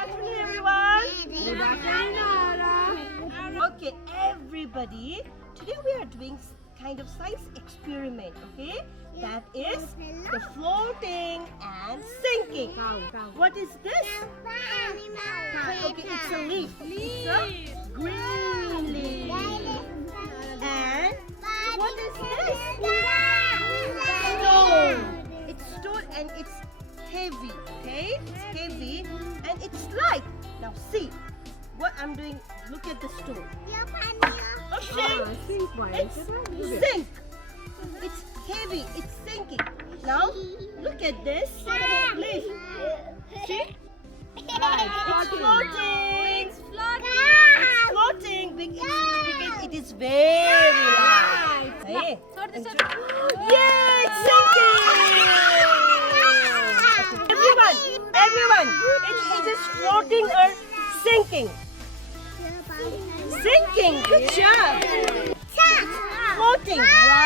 afternoon, everyone. Good afternoon. Okay, everybody. Today we are doing kind of science experiment. Okay, that is the floating and sinking. What is this? Okay, it's a leaf. It's a green leaf. And what is this? Stone. It's stone and it's heavy. Okay, it's heavy and it's light. Now see what I'm doing. Look at the stone. Okay, it's sink. It's heavy. It's sinking. Now look at this leaf. See? It's floating. It's floating because it is very light. Hey. Yay! It's sinking. Everyone, it is floating or sinking? Sinking. Good job. Floating. Wow.